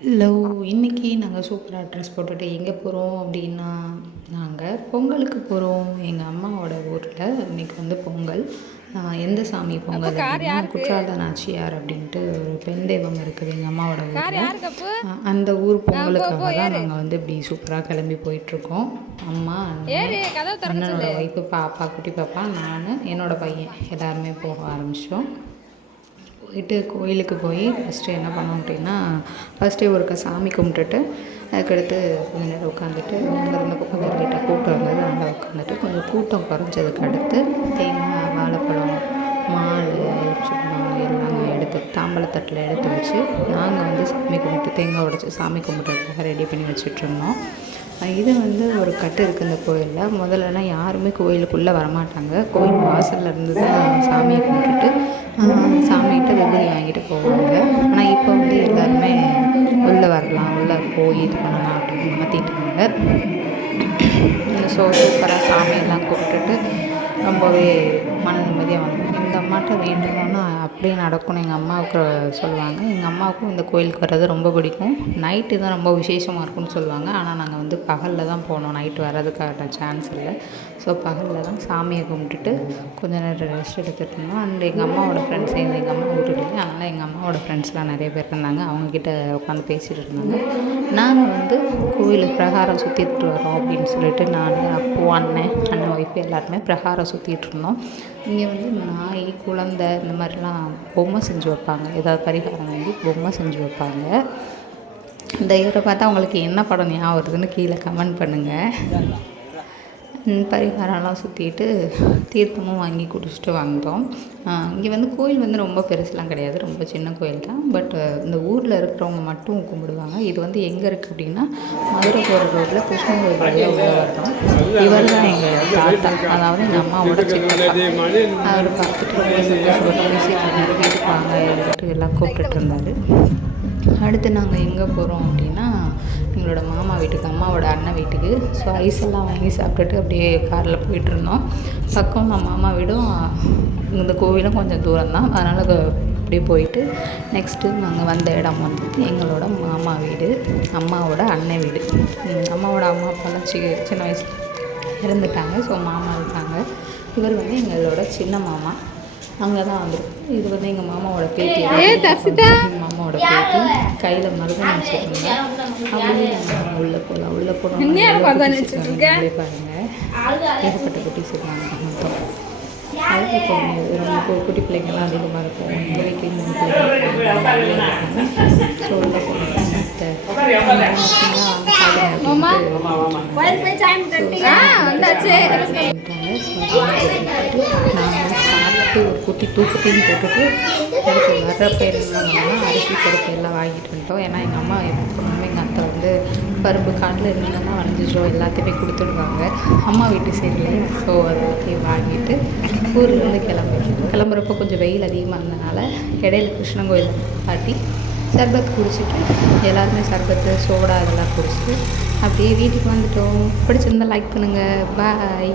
Hello இன்றைக்கி நாங்கள் சூப்பராக ட்ரெஸ் போட்டுட்டு எங்கே போகிறோம் அப்படின்னா நாங்கள் பொங்கலுக்கு போகிறோம் எங்கள் அம்மாவோட ஊரில் இன்றைக்கி வந்து பொங்கல். எந்த சாமி பொங்கல் அப்படின்னா குற்றால நாச்சியார் அப்படின்ட்டு ஒரு பெண் தெய்வம் இருக்குது எங்கள் அம்மாவோட ஊரில். அந்த ஊர் பொங்கலுக்காக தான் நாங்கள் வந்து இப்படி சூப்பராக கிளம்பி போயிட்டுருக்கோம். அம்மா அண்ணன் அண்ணனோட ஒய்ஃபு பாப்பா குட்டி பாப்பா நான் என்னோட பையன். எல்லாருமே போக ஆரம்பித்தோம் போயிட்டு கோயிலுக்கு போய் ஃபஸ்ட்டு என்ன பண்ணோம் அப்படின்னா ஃபஸ்ட்டே ஒருக்கா சாமி கும்பிட்டுட்டு அதுக்கடுத்து கொஞ்ச நேரம் உட்காந்துட்டு நாங்கள் இருந்தப்போ கொஞ்சம் லைட்டாக கூட்டம் இருந்தது அதனால் உட்காந்துட்டு கொஞ்சம் கூட்டம் குறைஞ்சதுக்கு அடுத்து தேங்காய் வாழைப்பழம் மாலை எலுமிச்சம்பழம் எல்லாமே எடுத்து தாம்பழத்தட்டில் எடுத்து வச்சு நாங்கள் வந்து சாமி கும்பிட்டு தேங்காய் உடச்சி சாமி கும்பிட்றதுக்காக ரெடி பண்ணி வச்சுட்ருந்தோம் இது வந்து ஒரு கட்டு இருக்குது இந்த கோயிலில். முதல்லலாம் யாருமே கோயிலுக்குள்ளே வரமாட்டாங்க. கோயில் வாசல்ல இருந்து தான் சாமியை கும்பிட்டுட்டு சாமி வாங்கிட்டு போவாங்க. ஆனால் இப்போ வந்து எல்லாருமே உள்ளே வரலாம். உள்ளே போய் இது பண்ணலாம் அப்படின்னு மாற்றிட்டாங்க ஸோ சூப்பராக சாமியெல்லாம் கும்பிட்டுட்டு ரொம்பவே மன நிம்மதியாக வந்தோம் இந்த அம்மாட்ட வேண்டணும்னா அப்படியே நடக்கும்னு எங்கள் அம்மாவுக்கு சொல்லுவாங்க. எங்கள் அம்மாவுக்கும் இந்த கோயிலுக்கு வர்றது ரொம்ப பிடிக்கும். நைட்டு தான் ரொம்ப விசேஷமாக இருக்கும்னு சொல்லுவாங்க. ஆனால் நாங்கள் வந்து பகலில் தான் போனோம். நைட்டு வர்றதுக்கான சான்ஸ் இல்லை. ஸோ பகலில் தான் சாமியை கும்பிட்டுட்டு கொஞ்ச நேரம் ரெஸ்ட் எடுத்துகிட்டு இருந்தோம். அண்ட் எங்கள் அம்மாவோட ஃப்ரெண்ட்ஸ் எங்கள் அம்மா வீட்டுக்கு அதனால் எங்கள் அம்மாவோட ஃப்ரெண்ட்ஸ்லாம் நிறைய பேர் இருந்தாங்க. அவங்கக்கிட்ட உட்காந்து பேசிகிட்டு இருந்தாங்க. நாங்கள் வந்து கோயில் பிரகாரம் சுற்றிட்டு வரோம் அப்படின்னு சொல்லிட்டு நான் அப்போ அண்ணன் அண்ணன் ஒய்ஃப் எல்லாருமே பிரகாரம் சுற்றிட்டு இருந்தோம். இங்கே வந்து நாய் குழந்தை இந்த மாதிரிலாம் பொம்மை செஞ்சு வைப்பாங்க. ஏதாவது பரிகாரம் வந்து பொம்மை செஞ்சு வைப்பாங்க. இந்த இயரை பார்த்தா உங்களுக்கு என்ன படம் ஞாபகம் வருதுன்னு கீழே கமெண்ட் பண்ணுங்கள் பரிகாரம்லாம் சுற்றிட்டு தீர்த்தமும் வாங்கி குடிச்சிட்டு வந்தோம். இங்கே வந்து கோயில் வந்து ரொம்ப பெருசுலாம் கிடையாது. ரொம்ப சின்ன கோயில் தான். பட் இந்த ஊரில் இருக்கிறவங்க மட்டும் கும்பிடுவாங்க. இது வந்து எங்கே இருக்குது அப்படின்னா மதுரை போகிற ரோட்டில் கிருஷ்ணன் வழியாக உள்ள வரணும் இவர் தான் எங்கள் தாத்தா. அதாவது எங்கள் அம்மாவோட சின்ன அவர் பார்த்துட்டு ரொம்ப சந்தோஷப்பட்டு பேசிட்டு வீட்டுக்கு வாங்க எல்லாம் கூப்பிட்டுட்டு இருந்தார். அடுத்து நாங்கள் எங்கே போகிறோம் அப்படின்னா எங்களோட மாமா வீட்டுக்கு அம்மாவோட அண்ணன் வீட்டுக்கு. ஸோ ஐஸ் எல்லாம் வாங்கி சாப்பிட்டுட்டு அப்படியே காரில் போயிட்டுருந்தோம் பக்கம் மாமா வீடும் இந்த கோவிலும் கொஞ்சம் தூரம் தான் அதனால் அப்படியே போயிட்டு நெக்ஸ்ட்டு நாங்கள் வந்த இடம் வந்து எங்களோட மாமா வீடு அம்மாவோட அண்ணன் வீடு. அம்மாவோட அம்மா அப்பாலாம் சி சின்ன வயசில் இறந்துட்டாங்க. ஸோ மாமா இருக்காங்க. இவர் வந்து எங்களோட சின்ன மாமா. அங்கே தான் வந்திருக்கோம். இது வந்து எங்கள் மாமாவோட பேட்டி எங்கள் மாமாவோட பேட்டி கையில் மருதம் வச்சுருந்தாங்க அப்படியே உள்ளே போகலாம் உள்ளே போனோம் பாருங்க ஏகப்பட்ட குட்டிஸ் இருக்காங்க? அழகு பொண்ணு ரொம்ப குட்டி பிள்ளைங்கள்லாம் அதிகமாக இருக்கும். எங்கள் வீட்லேயும் மூணு பிள்ளைங்க ஸோ உள்ளே போனோம் ஒரு குட்டி தூக்கத்தையும் போட்டுட்டு அதுக்கு வர்ற பயிரெல்லாம் அரிசி பருப்பு எல்லாம் வாங்கிட்டு வந்துட்டோம். ஏன்னா எங்கள் அம்மா எப்பவுமே எங்கள் அத்தை வந்து பருப்பு காட்டில் இருந்தாங்கன்னா வளைஞ்சிச்சோ எல்லாத்தையுமே கொடுத்துடுவாங்க. அம்மா வீட்டு சைட்லேயும் ஸோ அதை எல்லாத்தையும் வாங்கிட்டு ஊர்லேருந்து கிளம்புறோம். கிளம்புறப்போ கொஞ்சம் வெயில் அதிகமாக இருந்தனால இடையில கிருஷ்ணன் கோயில் காட்டி சர்பத் குடிச்சிட்டு எல்லாருமே சர்பத்து சோடா இதெல்லாம் குடிச்சிட்டு அப்படியே வீட்டுக்கு வந்துட்டோம். பிடிச்சிருந்தா லைக் பண்ணுங்கள் பாய்